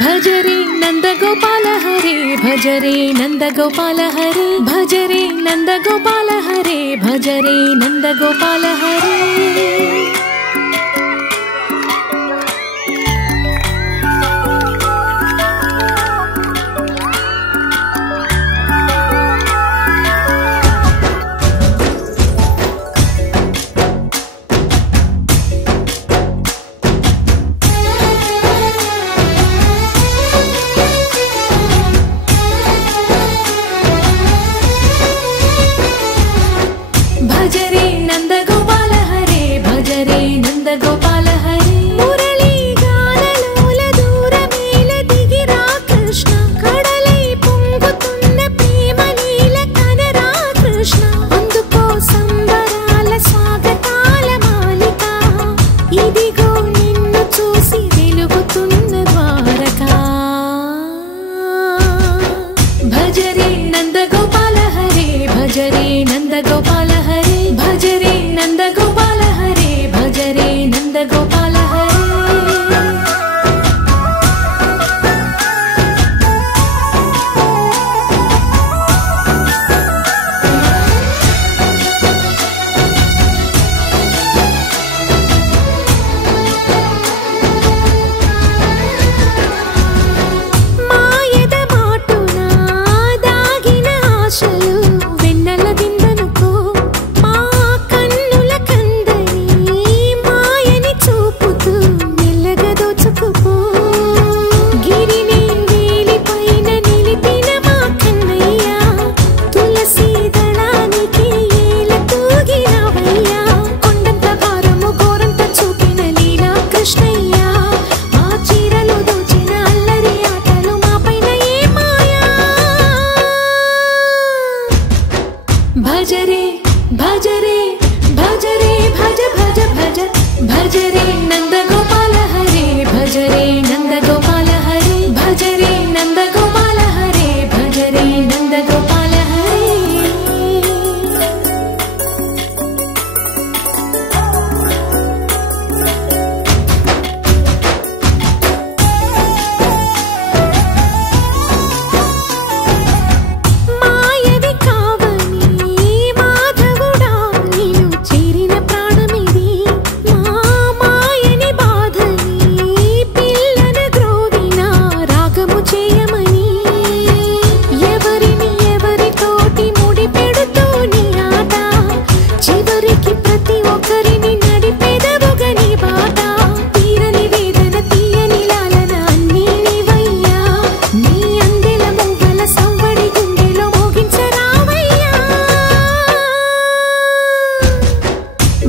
भजरे नंद गोपाल हरे भजरे नंद गोपाल हरे भजरे नंद गोपाल हरे भजरे नंद गोपाल हरे भजरे नंद गोपाल हरे भजरे नंद गोपाल हरे मुरली गानलोल दूरमेल दिगिरा कृष्ण कड़लै పొంగుతున్న ప్రేమ నీల కనరా కృష్ణ అందుకో సంబరాల స్వాగతాల మాలిక ఇదిగో నిన్ను చూసి వెలుగుతున్న ద్వారకా భజరే నంద గోపాల హరే భజరే నంద గోపాల हरे भजरे नंद गोपाल हरे भजरे नंद गोपाल हरे మాయద మాటున దాగిన ఆశలు వెన్నెల దిందనుకో भजरे भजरे भजरे भज भज भज भजरे नंद गोपाल हरे भजरे नंद गोपाल हरे भजरे नंद गोपाल हरे भजरे नंद गोपाल हरे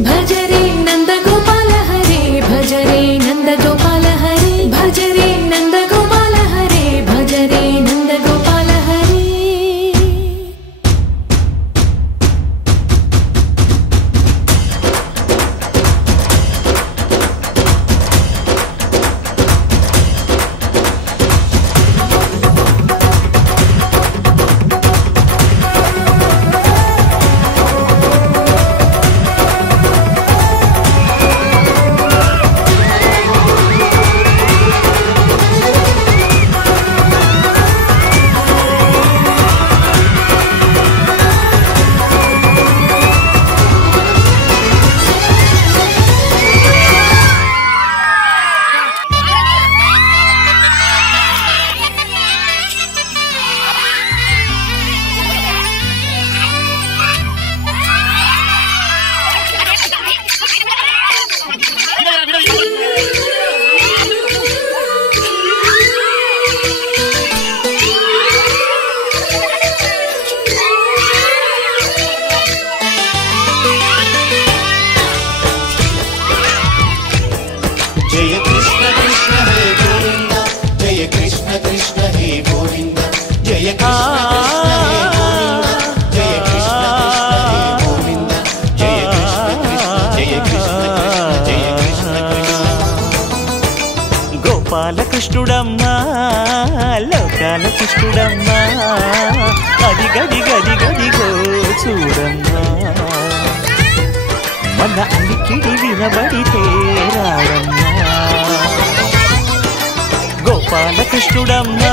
भजरे नंद गोपाल हरे भजरे नंद गोपाल हरे भजरे नंद गोपाल हरे भजरे नंद गोपाल हरे బాలకృష్ణుడమ్మా లోకాల కృష్ణుడమ్మా అది గది గది గదిగో చూడమ్మా మన అలికిడి వినబడితే రాడమ్మా కృష్ణుడమ్మా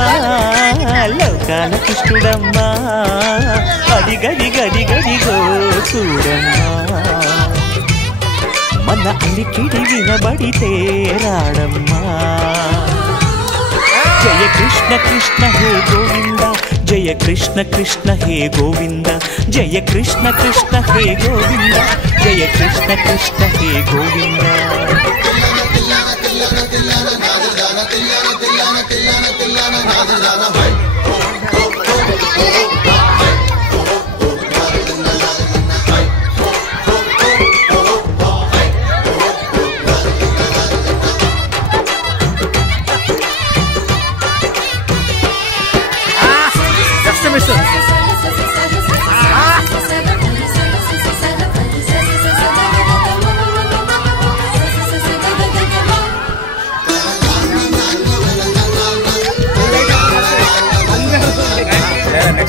లోకాల కృష్ణుడమ్మా అది గది గది గదిగో చూడమ్మా మన అలికిడి వినబడితే రాడమ్మా జయ కృష్ణ కృష్ణ హే గోవింద జయ కృష్ణ కృష్ణ హే గోవింద జయ కృష్ణ కృష్ణ హే గోవింద జయ కృష్ణ కృష్ణ హే గోవింద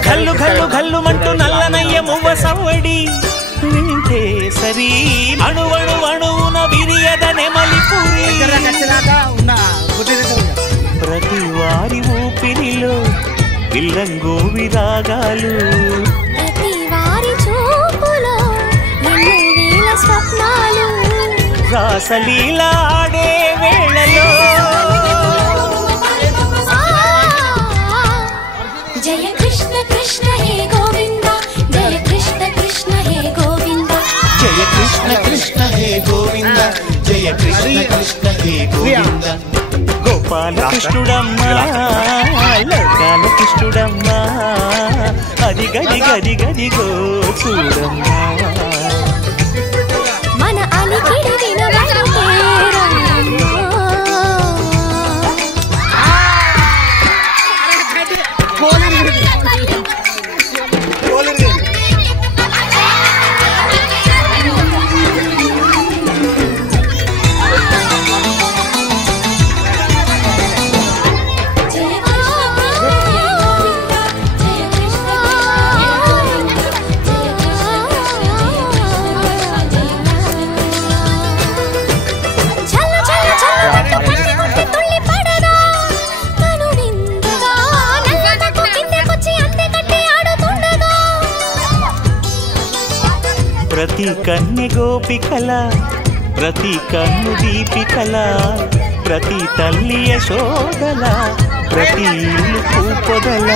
గల్లు గల్లు గల్లు మంటూ నల్లనయ్య మువ్వ సవ్వడి వింటే సరి అణువణు అణువున విరియద నెమలిపురి ప్రతి వారి ఊపిరిలో పిల్లంగో విరాగాలు ప్రతి వారి చూపులో ఎన్నో స్వప్నాలు రాసలీల ఆడే వేళలో జయ కృష్ణ కృష్ణ హే గోవింద జయ కృష్ణ కృష్ణ హే గోవింద జయ కృష్ణ కృష్ణ హే గోవింద జయ కృష్ణ కృష్ణ హే గోవింద గోపాల కృష్ణుడమ్మా లోకాల కృష్ణుడమ్మా అది గది గది గదిగో చూడమ్మా మన అలికిడి వినబడితే ప్రతి కన్నె గోపికల ప్రతి కన్ను దీపికల ప్రతి తల్లి యశోదల ప్రతి ఇల్లు పూపొదల